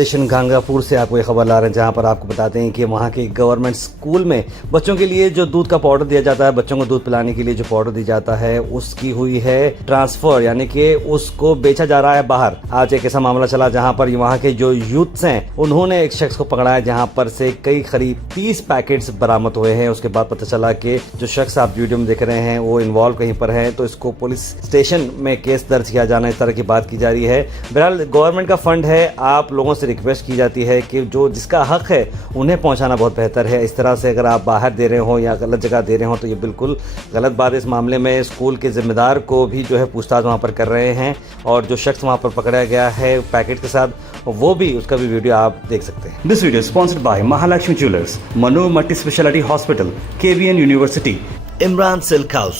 Station गांगापुर से आपको ये खबर ला रहे हैं, जहां पर आपको बताते हैं कि वहां के गवर्नमेंट स्कूल में बच्चों के लिए जो दूध का पाउडर दिया जाता है, बच्चों को दूध पिलाने के लिए जो पाउडर दिया जाता है, उसकी हुई है ट्रांसफर, यानी कि उसको बेचा जा रहा है बाहर। आज एक ऐसा मामला चला जहां पर वहां के जो यूथ्स हैं उन्होंने एक शख्स को पकड़ा है, जहां पर से करीब 30 पैकेट्स बरामद हुए हैं। उसके बाद पता चला कि जो शख्स आप वीडियो में देख रहे हैं वो इन्वॉल्व कहीं पर है, तो इसको पुलिस स्टेशन में केस दर्ज किया जाना, इस तरह की बात की जा रही है। बहरहाल गवर्नमेंट का फंड है, आप लोगों से रिक्वेस्ट की जाती है कि जो जिसका हक है उन्हें पहुंचाना बहुत बेहतर है। इस तरह से अगर आप बाहर दे रहे हो या गलत जगह दे रहे हो तो ये बिल्कुल गलत बात है। इस मामले में स्कूल के जिम्मेदार को भी जो है पूछताछ वहां पर कर रहे हैं, और जो शख्स वहां पर पकड़ा गया है पैकेट के साथ, वो भी उसका भी वीडियो आप देख सकते हैं। This video sponsored by Mahalakshmi jewellers, Manu multi speciality hospital, KBN university, Imran silk house,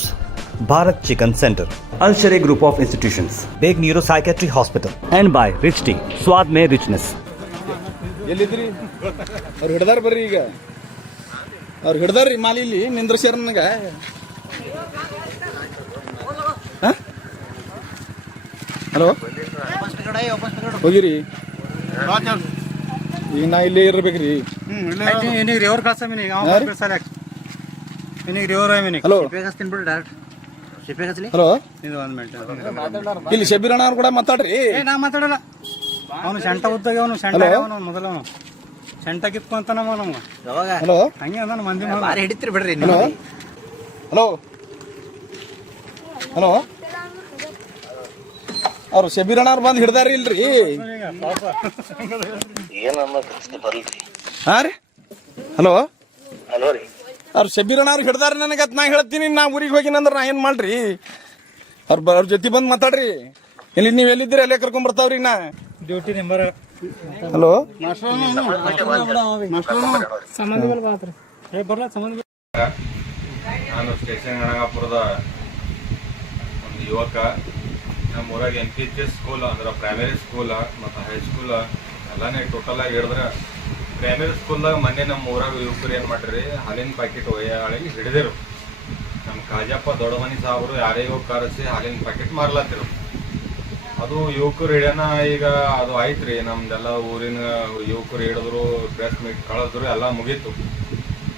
Bharat chicken centre, अल शरे group of institutions, Baig neuro psychiatry hospital and by rich tea, स्वाद में रिचनेस। ಎಲ್ಲಿದ್ರಿ ಅವ್ರು ಹಿಡ್ದಾರ ಬರ್ರಿ, ಈಗ ಅವ್ರು ಹಿಡ್ದಾರ್ರಿ ಮಾಲಿಲಿ ನಿಂದ್ರಸ್ಯಾರ ನನಗ. ಹಲೋ ಹೋಗಿರಿ, ಈಗ ನಾ ಇಲ್ಲೇ ಇರ್ಬೇಕ್ರಿ. ಹಲೋ ಹಲೋ, ಇಲ್ಲಿ ಶಬೀರಣ್ಣ ಅವ್ರು ಕೂಡ ಮಾತಾಡ್ರಿ. ನಾ ಮಾತಾಡಲ್ಲ, ಅವನು ಶಂಟ ಉದ್ದಾಗ, ಅವನು ಶಂಟ ಮೊದಲ ಶಂಟ ಕಿತ್ಕೊಂತ ಹಲೋ ಹಂಗೆ ಅಂದ ಮಂದಿ ಹಿಡಿತೀರಿ ಬಿಡ್ರಿ. ಹಲೋ ಹಲೋ ಹಲೋ, ಅವ್ರು ಶಬೀರಣ್ಣ ಅವ್ರು ಬಂದು ಹಿಡ್ದಾರಿ ಇಲ್ರಿ? ಹಾ ರೀ, ಹಲೋ ಅವ್ರು ಶಬೀರಣ್ಣ ಅವ್ರು ಹಿಡ್ದಾರ ನನಗೆ. ನಾ ಹೇಳ್ತೀನಿ, ನಾ ಊರಿಗೆ ಹೋಗಿನಂದ್ರ ನಾ ಏನ್ ಮಾಡ್ರಿ? ಅವ್ರ ಜೊತೆ ಬಂದು ಮಾತಾಡ್ರಿ. ಇಲ್ಲಿ ನೀವ್ ಎಲ್ಲಿದ್ದೀರಿ ಅಲ್ಲೇ ಕರ್ಕೊಂಡ್ ಬರ್ತಾವ್ರಿ. ನಾ ಡ್ಯೂಟಿ ನಂಬರ್. ಹಲೋ ನಾನು ಸ್ಟೇಷನ್ ಗಣಗಾಪುರದ ಒಂದು ಯುವಕ. ನಮ್ಮ ಊರಾಗ NPHS ಸ್ಕೂಲ್ ಅಂದ್ರೆ ಪ್ರೈಮರಿ ಸ್ಕೂಲ್ ಮತ್ತು ಹೈಸ್ಕೂಲ್ ಎಲ್ಲಾನೇ ಟೋಟಲ್ ಆಗಿ ಹೇಳಿದ್ರೆ, ಪ್ರೈಮರಿ ಸ್ಕೂಲ್ದಾಗ ಮೊನ್ನೆ ನಮ್ಮ ಊರಾಗ ಯುವಕರು ಏನು ಮಾಡ್ರಿ, ಹಾಲಿನ ಪ್ಯಾಕೆಟ್ ಒಯ್ಯಾಳಿಗೆ ಹಿಡಿದಿರು. ನಮ್ಮ ಕಾಜಪ್ಪ ದೊಡ್ಡ ಮನಿ ಸಾಬ್ರು ಯಾರಿಗೋ ಕರೆಸಿ ಹಾಲಿನ ಪ್ಯಾಕೆಟ್ ಮಾರ್ಲತ್ತಿರು. ಅದು ಯುವಕರು ಹಿಡ್ಯಾನ. ಈಗ ಅದು ಆಯ್ತು ರೀ, ನಮ್ದೆಲ್ಲ ಊರಿನ ಯುವಕರು ಹಿಡಿದ್ರು, ಪ್ರೆಸ್ ಮೀಟ್ ಕಳಿದ್ರು, ಎಲ್ಲ ಮುಗೀತು.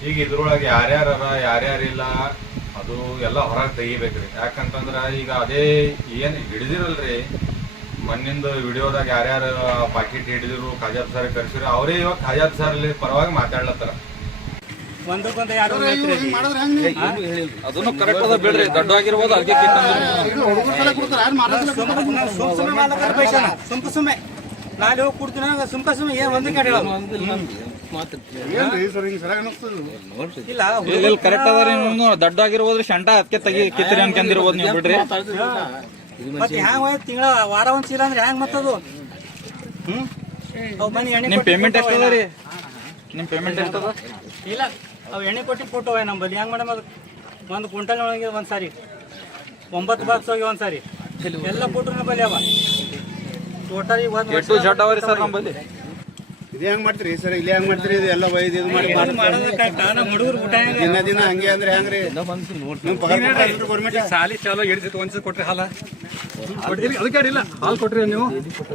ಈಗ ಇದ್ರೊಳಗೆ ಯಾರ್ಯಾರಿಲ್ಲ ಅದು ಎಲ್ಲ ಹೊರಗೆ ತೆಗಿಬೇಕ್ರಿ. ಯಾಕಂತಂದ್ರೆ ಈಗ ಅದೇ ಏನು ಹಿಡಿದಿರಲ್ರಿ, ಮೊನ್ನಿಂದ ವಿಡಿಯೋದಾಗ ಯಾರ್ಯಾರು ಪಾಕೆಟ್ ಹಿಡಿದಿರು, ಖಾಜಾಬ್ ಸರ್ ಕರ್ಸಿರು, ಅವರೇ ಇವಾಗ ಖಾಜಾಬ್ ಸರ್ ಅಲ್ಲಿ ಪರವಾಗಿ ಮಾತಾಡ್ಲತ್ತಾರ. ಅದನ್ನು ಕರೆಕ್ಟ್ ಅದ ಬಿಡ್ರಿ, ದೊಡ್ಡ ಆಗಿರ್ಬೋದು. ಅದಕ್ಕೆ ಸುಮ್ಮನೆ ನಾಳೆ ಹೋಗಿ ಕೊಡ್ತೀನಿ ಸುಮ್ಮನೆ ಏನ್ ಒಂದು ಕಡೆ ಇಲ್ಲ ಕರೆಕ್ಟ್ ಅದ ರೀ. ದೊಡ್ಡ ಆಗಿರ್ಬೋದ್ರಿ ಶಂಟ, ಅದಕ್ಕೆ ಕಿತ್ತರಿ ಅನ್ಕೊಂಡಿರ್ಬೋದು ನೀವು ಬಿಡ್ರಿ. ಮತ್ತೆ ಹ್ಯಾಂಗ ತಿಂಗಳ ವಾರ ಒಂದ್ ಚೀಲ ಅಂದ್ರೆ ಹ್ಯಾಂಗ ಮತ್ತದು? ನಿಮ್ ಪೇಮೆಂಟ್ ಎಷ್ಟ ಅದ ರೀ? ನಿಮ್ ಪೇಮೆಂಟ್ ಎಷ್ಟ ಅದ? ಇಲ್ಲ, ಅವು ಎಣ್ಣೆ ಕೊಟ್ಟು ಫೋಟೋ ನಮ್ಮಲ್ಲಿ ಹೆಂಗ್ ಮೇಡಮ್? ಅದು ಒಂದು ಕ್ವಿಂಟಲ್ ಒಳಗೆ ಒಂದ್ ಸಾರಿ 9 ಬಾಕ್ಸ್ ಹೋಗಿ ಒಂದ್ ಸಾರಿ ಎಲ್ಲ ಫೋಟೋ ನಮ್ಮಲ್ಲಿ ಅವ ಟೋಟಲ್. ಎಷ್ಟು ಜಡ್ ಅವರಿ ಸರ್ ನಮ್ಮಲ್ಲಿ? ಇದು ಹೆಂಗ್ ಮಾಡ್ತೀರಿ ಸರ್? ಇಲ್ಲಿ ಹೆಂಗ್ ಮಾಡ್ತೀರಿ? ಇದು ಎಲ್ಲ ಒಯ್ದು ಇದು ಮಾಡಿ ಹುಡುಗರು ಊಟ ದಿನ ಹಂಗೆ ಅಂದ್ರೆ ಹೆಂಗ್ರಿ? ಗೌರ್ಮೆಂಟ್ ಸಾಲಿ ಚಾಲೋ ಹಿಡಿದಿತ್ತು, ಒಂದ್ಸಲ ಕೊಟ್ರಿ ಹಾಲ ಅದಕ್ಕೆ ಅಡಿಲ್ಲ ಹಾಲು ಕೊಟ್ರಿ ನೀವು?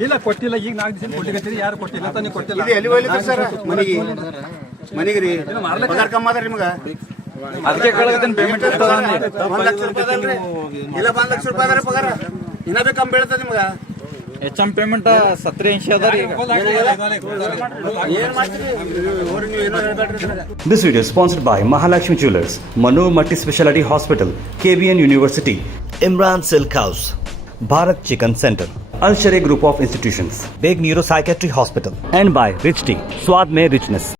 ಇಲ್ಲ ಕೊಟ್ಟಿಲ್ಲ, ಈಗ 4 ದಿವಸ ಕೊಟ್ಟಿರ್ತೀರಿ, ಯಾರು ಕೊಟ್ಟಿಲ್ಲ ತಾನೇ ಕೊಟ್ಟಿಲ್ಲ. ಎಲ್ಲಿ ಹೋಗ್ಲಿಕ್ಕೆ ಸರ್? ಮನೆಗೆ ರೀ ಪಗಾರ ಕಮ್ಮ ಅದ ನಿಮ್ಗ? ಅದಕ್ಕೆ ಕೇಳಕತ್ತೀನಿ ಪೇಮೆಂಟ್ ಎಷ್ಟ ಅದ? 1 ಲಕ್ಷ ರೂಪಾಯಿ ಅದಲ್ರಿ? ಇಲ್ಲ 1 ಲಕ್ಷ ರೂಪಾಯಿ ಅದ ಪಗಾರ. ಇನ್ನ ಬೇ ಕಮ್ಮಿ ಬೀಳ್ತದೆ ನಿಮ್ಗ. HM ಪೇಮೆಂಟ್ 70-80 ಅದ ರೀ. This video is sponsored by Mahalakshmi Jewelers, Manu Multi Speciality Hospital, KBN University, Imran Silk House, Bharat Chicken Center, Al Share Group of Institutions, Beg Neuro Psychiatry Hospital, and by Rich Tea, स्वाद में richness.